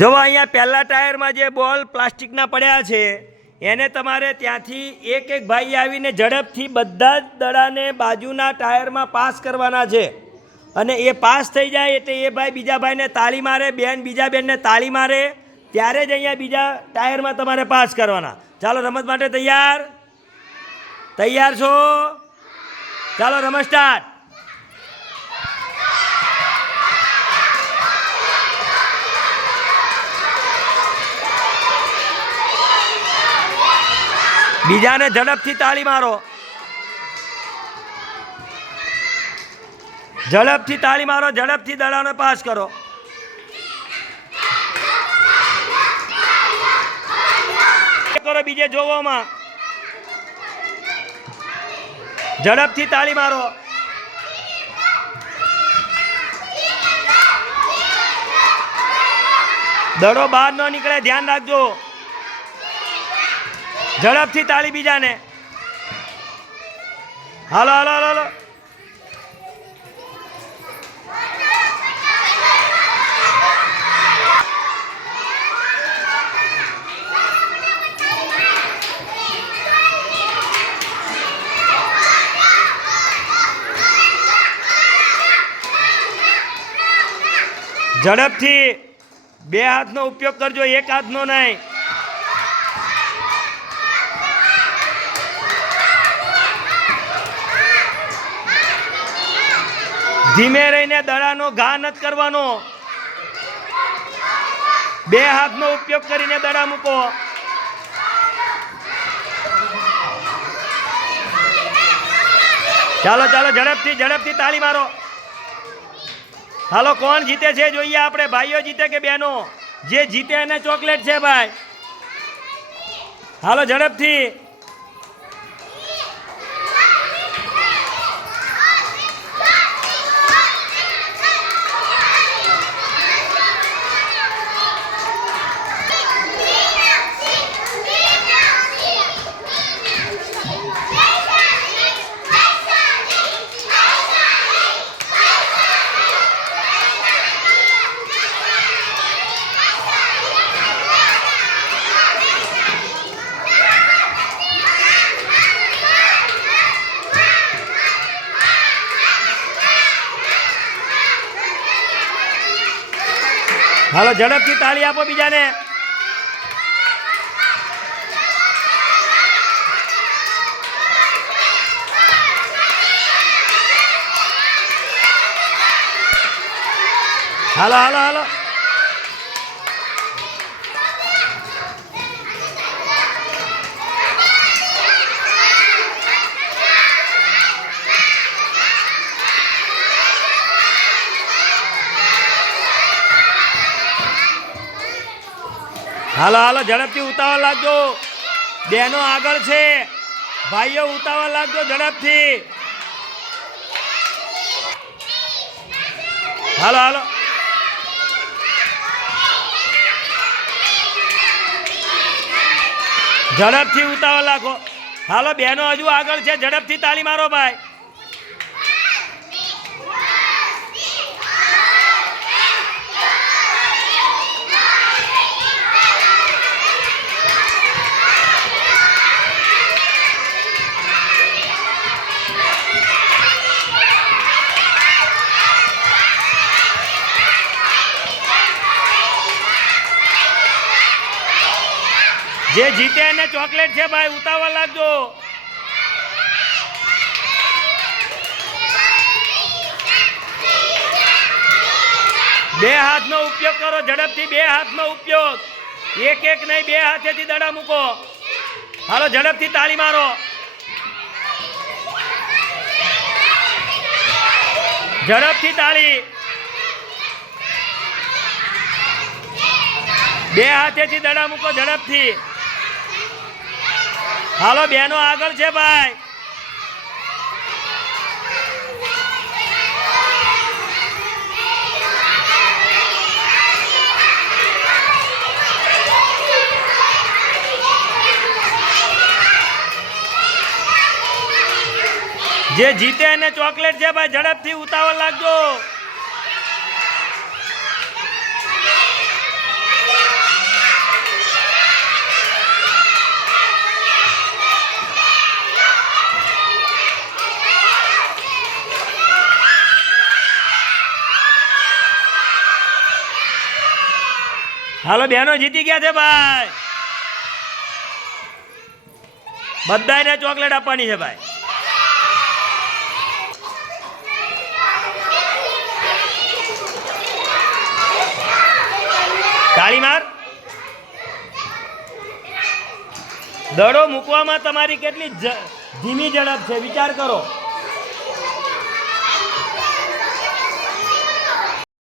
જો અહીંયા પહેલા ટાયરમાં જે બોલ પ્લાસ્ટિકના પડ્યા છે એને તમારે ત્યાંથી એક એક ભાઈ આવીને ઝડપથી બધા જ દડાને બાજુના ટાયરમાં પાસ કરવાના છે અને એ પાસ થઈ જાય એટલે એ ભાઈ બીજા ભાઈને તાળી મારે, બેન બીજા બેનને તાળી મારે, ત્યારે જ અહીંયા બીજા ટાયરમાં તમારે પાસ કરવાના. ચાલો રમત માટે તૈયાર? તૈયાર છો? ચાલો રમત સ્ટાર્ટ. બીજાને ઝડપથી તાળી મારો, ઝડપથી તાળી મારો, ઝડપથી દડાને પાસ કરો. કરો બીજે જોવામાં, ઝડપથી તાળી મારો. દડો બહાર ન નીકળે ધ્યાન રાખજો. ઝડપથી તાળી બીજાને. હાલો હાલો હાલો હાલો. ઝડપથી બે હાથનો ઉપયોગ કરજો, એક હાથનો નહીં. ધીમે રહીને દડાનો ઘા નથી કરવાનો. બે હાથનો ઉપયોગ કરીને દડા મૂકો. ચાલો ચાલો ઝડપથી ઝડપથી તાળી મારો. હાલો કોણ જીતે છે જોઈએ આપણે, ભાઈઓ જીતે કે બહેનો? જે જીતે એને ચોકલેટ છે ભાઈ. હાલો ઝડપથી. હાલો ઝડપથી તાળી આપો બીજાને. હાલો હાલો હાલો. હાલો હાલો ઝડપથી ઉતાવળ લાગજો. બહેનો આગળ છે, ભાઈઓ ઉતાવળ લાગજો ઝડપથી. હાલો હાલો. ઝડપથી ઉતાવળ લાગો. હાલો બહેનો હજુ આગળ છે, ઝડપથી તાળી મારો ભાઈ. જે જીતે એને ચોકલેટ છે ભાઈ, ઉતાવળ લાગજો. બે હાથનો ઉપયોગ કરો, ઝડપથી બે હાથનો ઉપયોગ. એક એક નહીં, બે હાથેથી દડા મૂકો. હાલો ઝડપથી તાળી મારો. ઝડપથી તાળી. બે હાથેથી દડા મૂકો ઝડપથી. હાલો બહેનો આગળ છે ભાઈ. જે જીતે એને ચોકલેટ છે ભાઈ, ઝડપથી ઉતાવળ લાગજો. હાલો બહેનો જીતી ગયા છે ભાઈ. બધાને ચોકલેટ આપવાની છે ભાઈ. તાળી માર. દડો મૂકવામાં તમારી કેટલી ધીમી ઝડપ છે વિચાર કરો.